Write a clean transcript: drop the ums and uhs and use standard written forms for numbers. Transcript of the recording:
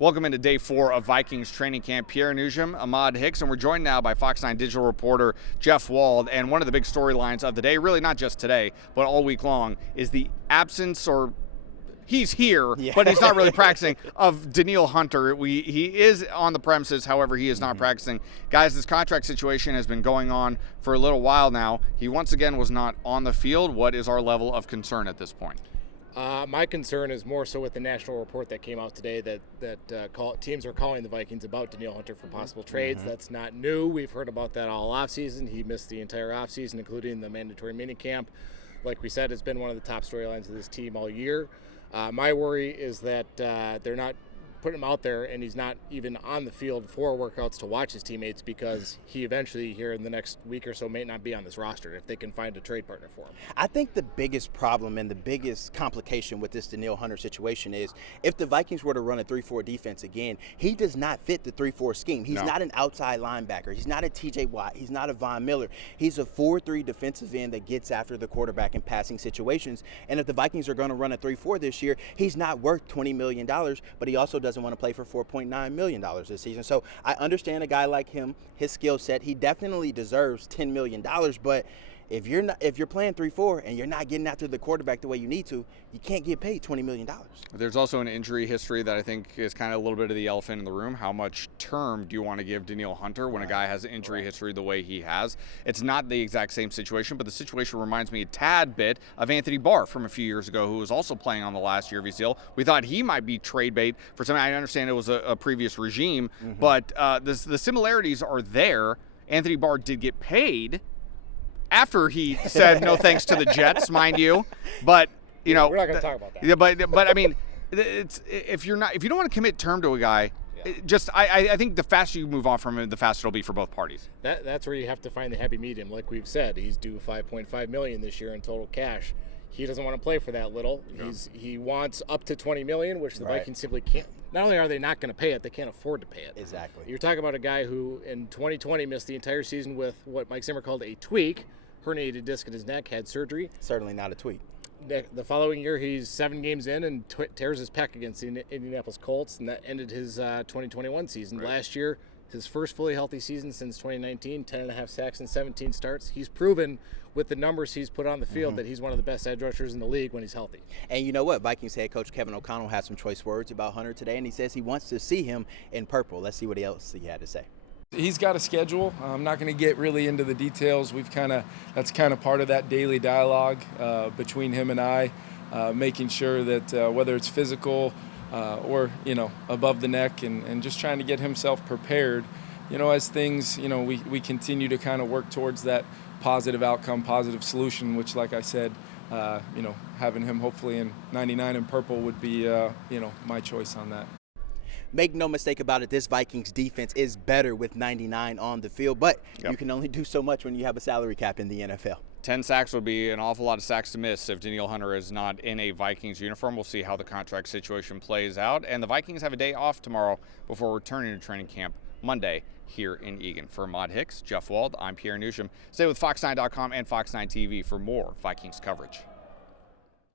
Welcome into day 4 of Vikings training camp. Pierre Nugent, Ahmad Hicks, and we're joined now by Fox 9 digital reporter Jeff Wald. And one of the big storylines of the day, really not just today, but all week long, is the absence, or he's here, but he's not really practicing, of Danielle Hunter. He is on the premises, however, he is not practicing. Guys, this contract situation has been going on for a little while now. He once again was not on the field. What is our level of concern at this point? My concern is more so with the national report that came out today that teams are calling the Vikings about Danielle Hunter for possible trades. That's not new. We've heard about that all offseason. He missed the entire offseason, including the mandatory minicamp. Like we said, it's been one of the top storylines of this team all year. My worry is that they're not putting him out there and he's not even on the field for workouts to watch his teammates, because he eventually here in the next week or so may not be on this roster if they can find a trade partner for him. I think the biggest problem and the biggest complication with this Danielle Hunter situation is if the Vikings were to run a 3-4 defense again, he does not fit the 3-4 scheme. He's not an outside linebacker. He's not a TJ Watt. He's not a Von Miller. He's a 4-3 defensive end that gets after the quarterback in passing situations. And if the Vikings are going to run a 3-4 this year, he's not worth $20 million, but he also doesn't want to play for $4.9 million this season. So I understand a guy like him, his skill set, he definitely deserves $10 million, but if you're playing 3-4 and you're not getting after the quarterback the way you need to, you can't get paid $20 million. There's also an injury history that I think is kind of a little bit of the elephant in the room. How much term do you want to give Danielle Hunter when a guy has an injury history the way he has? It's not the exact same situation, but the situation reminds me a tad bit of Anthony Barr from a few years ago, who was also playing on the last year of his deal. We thought he might be trade bait for something. I understand it was a previous regime, but the similarities are there. Anthony Barr did get paid after he said no thanks to the Jets, mind you, but you know, we're not going to talk about that. Yeah, but I mean, if you don't want to commit term to a guy, I think the faster you move on from him, the faster it'll be for both parties. That's where you have to find the happy medium. Like we've said, he's due $5.5 million this year in total cash. He doesn't want to play for that little. He wants up to $20 million, which the Vikings simply can't. Not only are they not going to pay it, they can't afford to pay it. Exactly. You're talking about a guy who in 2020 missed the entire season with what Mike Zimmer called a tweak. Herniated disc in his neck, had surgery. Certainly not a tweak. The following year, he's 7 games in and tears his pec against the Indianapolis Colts, and that ended his 2021 season. Last year, his first fully healthy season since 2019, 10.5 sacks and 17 starts. He's proven with the numbers he's put on the field that he's one of the best edge rushers in the league when he's healthy. And you know what? Vikings head coach Kevin O'Connell had some choice words about Hunter today, and he says he wants to see him in purple. Let's see what else he had to say. He's got a schedule. I'm not going to get really into the details. That's kind of part of that daily dialogue between him and I, making sure that whether it's physical or above the neck, and just trying to get himself prepared. As things we continue to kind of work towards that positive outcome, positive solution. Which, like I said, having him hopefully in 99 in purple would be my choice on that. Make no mistake about it, this Vikings defense is better with 99 on the field, but you can only do so much when you have a salary cap in the NFL. 10 sacks would be an awful lot of sacks to miss if Danielle Hunter is not in a Vikings uniform. We'll see how the contract situation plays out. And the Vikings have a day off tomorrow before returning to training camp Monday here in Eagan. For Ahmad Hicks, Jeff Wald, I'm Pierre Nugent. Stay with Fox9.com and Fox 9 TV for more Vikings coverage.